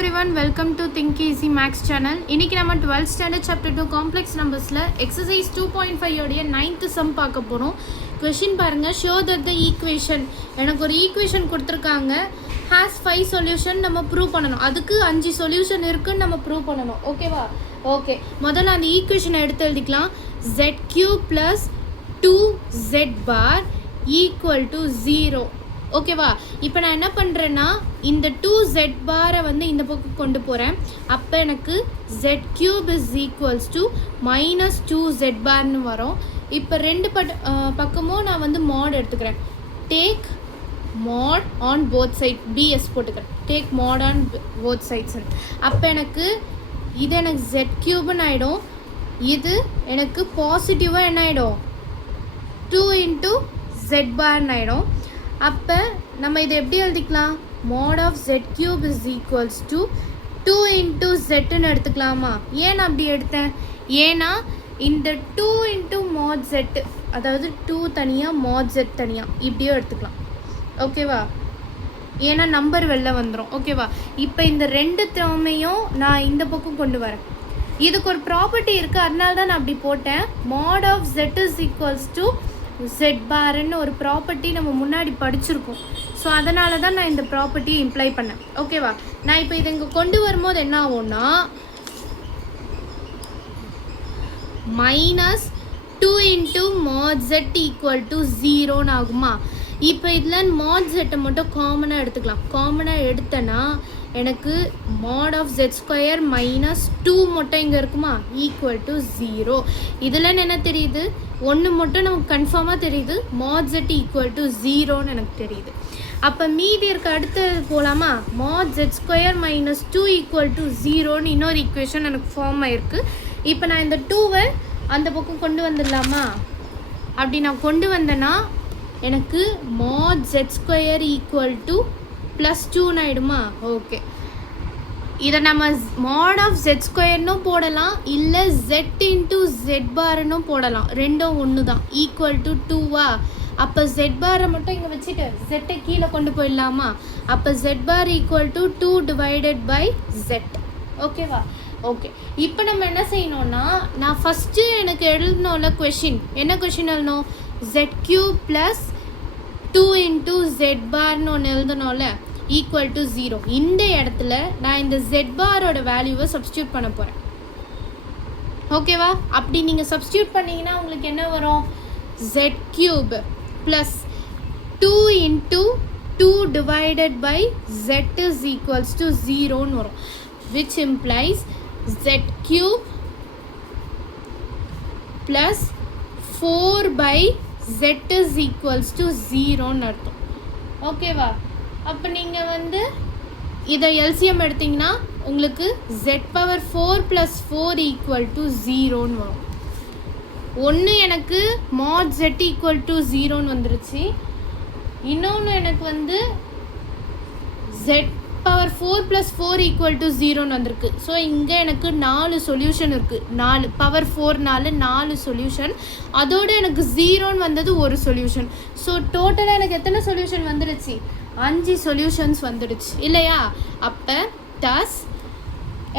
everyone, welcome to Think Easy Max channel. இன்னைக்கு நம்ம 12th standard chapter 2 complex numbersல exercise 2.5 உடைய 9th sum பார்க்க போறோம். question பாருங்க, show that the equation, எனக்கு ஒரு equation கொடுத்திருக்காங்க, has 5 solution நம்ம prove பண்ணனும். அதுக்கு 5 solution இருக்குன்னு நம்ம prove பண்ணனும். ஓகேவா? ஓகே. முதல்ல அந்த equation எடுத்து எழுதிக்கலாம். z³ plus 2z bar equal to 0. ஓகேவா? இப்போ நான் என்ன பண்ணுறேன்னா இந்த 2z பாரை வந்து இந்த பக்கம் கொண்டு போகிறேன். அப்போ எனக்கு z³ is equals to minus 2z பார்னு வரும். இப்போ ரெண்டு பக்கமும் நான் வந்து mod எடுத்துக்கிறேன். Take mod on both sides, bs போட்டுக்கிறேன். Take mod on both sides. அப்போ எனக்கு இது எனக்கு z³ ஆகிடும். இது எனக்கு பாசிட்டிவாக என்ன ஆகிடும், 2 into z பார்னு ஆகிடும். அப்போ நம்ம இதை எப்படி எழுதிக்கலாம், mod of z³ is equals to 2 into zன்னு எடுத்துக்கலாமா? ஏன் நான் அப்படி எடுத்தேன், ஏன்னா இந்த 2 into mod z, அதாவது 2 தனியாக mod z தனியாக இப்படியோ எடுத்துக்கலாம். ஓகேவா? ஏன்னா நம்பர் வெளில வந்துடும். ஓகேவா? இப்போ இந்த ரெண்டு டேர்மையும் நான் இந்த பக்கம் கொண்டு வரேன். இதுக்கு ஒரு ப்ராப்பர்ட்டி இருக்குது, அதனால தான் நான் அப்படி போட்டேன். mod of z is equals to z பார்ன்னு ஒரு ப்ராப்பர்ட்டி நம்ம முன்னாடி படிச்சிருக்கோம். ஸோ அதனால தான் நான் இந்த ப்ராப்பர்ட்டியை இம்ப்ளை பண்ணேன். ஓகேவா? நான் இப்போ இதை இங்கே கொண்டு வரும்போது என்ன ஆகும்னா minus 2 into mod z equal to 0ன்னு ஆகுமா? இப்போ இதில் mod z மட்டும் காமனாக எடுத்துக்கலாம். காமனாக எடுத்தேன்னா எனக்கு mod of z² minus 2 மட்டும் இங்கே இருக்குமா, ஈக்குவல் டு 0. இதில் என்ன தெரியுது, ஒன்று மட்டும் நமக்கு கன்ஃபார்மாக தெரியுது, mod z ஈக்குவல் டு 0ன்னு எனக்கு தெரியுது. அப்போ மீதி இருக்க அடுத்து போகலாமா, mod z² minus 2 equal to 0ன்னு இன்னொரு ஈக்குவேஷன் எனக்கு ஃபார்ம் ஆகிருக்கு. இப்போ நான் இந்த 2வை அந்த பக்கம் கொண்டு வந்துடலாமா? அப்படி நான் கொண்டு வந்தேன்னா எனக்கு mod z² equal to plus 2ன்னு ஆகிடுமா? ஓகே, இதை நம்ம mod of z²ன்னும் போடலாம், இல்லை z into z பார்னும் போடலாம். ரெண்டும் ஒன்று தான், ஈக்குவல் டு 2வா? அப்போ z பாரை மட்டும் இங்கே வச்சுட்டு z கீழே கொண்டு போயிடலாமா? அப்போ z bar equal to 2 divided by z. ஓகேவா? ஓகே, இப்போ நம்ம என்ன செய்யணும்னா, நான் ஃபஸ்ட்டு எனக்கு எழுதணும்ல கொஷின், என்ன கொஷின் எழுதணும், z³ ப்ளஸ் 2 into z பார்னு ஒன்று எழுதணும்ல, ஈக்குவல் டு 0. இந்த இடத்துல நான் இந்த z பாரோட வேல்யூவை சப்ஸ்டியூட் பண்ண போகிறேன். ஓகேவா? அப்படி நீங்கள் சப்ஸ்டியூட் பண்ணிங்கன்னா உங்களுக்கு என்ன வரும், z³ plus 2 into 2 divided by z is equals to 0ன்னு வரும். which implies z³ plus 4 by z is equals to 0ன்னு அர்த்தம். ஓகேவா? அப்போ நீங்கள் வந்து இதை எல்சிஎம் எடுத்திங்கன்னா உங்களுக்கு z⁴ + 4 ஈக்குவல் டு 0ன்னு வரும். ஒன்று எனக்கு mod z ஈக்குவல் டு 0ன்னு வந்துருச்சு, இன்னொன்று எனக்கு வந்து z⁴ + 4 ஈக்குவல் டு 0ன்னு வந்திருக்கு. ஸோ இங்கே எனக்கு 4 சொல்யூஷன் இருக்குது. 4 பவர் 4னால 4 சொல்யூஷன், அதோடு எனக்கு 0ன்னு வந்தது ஒரு சொல்யூஷன். ஸோ டோட்டலாக எனக்கு எத்தனை சொல்யூஷன் வந்துடுச்சு, 5 சொல்யூஷன்ஸ் வந்துடுச்சு இல்லையா? அப்போ thus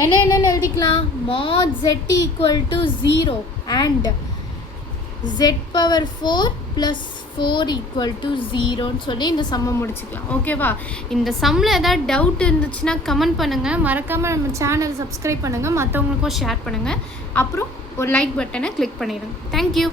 என்னென்னு எழுதிக்கலாம், mod z equal to 0 and z⁴ + 4 equal to 0ன்னு சொல்லி இந்த சம்மை முடிச்சுக்கலாம். ஓகேவா? இந்த சம்மில் ஏதாவது டவுட் இருந்துச்சுன்னா கமெண்ட் பண்ணுங்கள். மறக்காமல் நம்ம சேனல் சப்ஸ்கிரைப் பண்ணுங்கள், மற்றவங்களுக்கும் ஷேர் பண்ணுங்கள். அப்புறம் ஒரு லைக் பட்டனை கிளிக் பண்ணிடுங்க. தேங்க்யூ.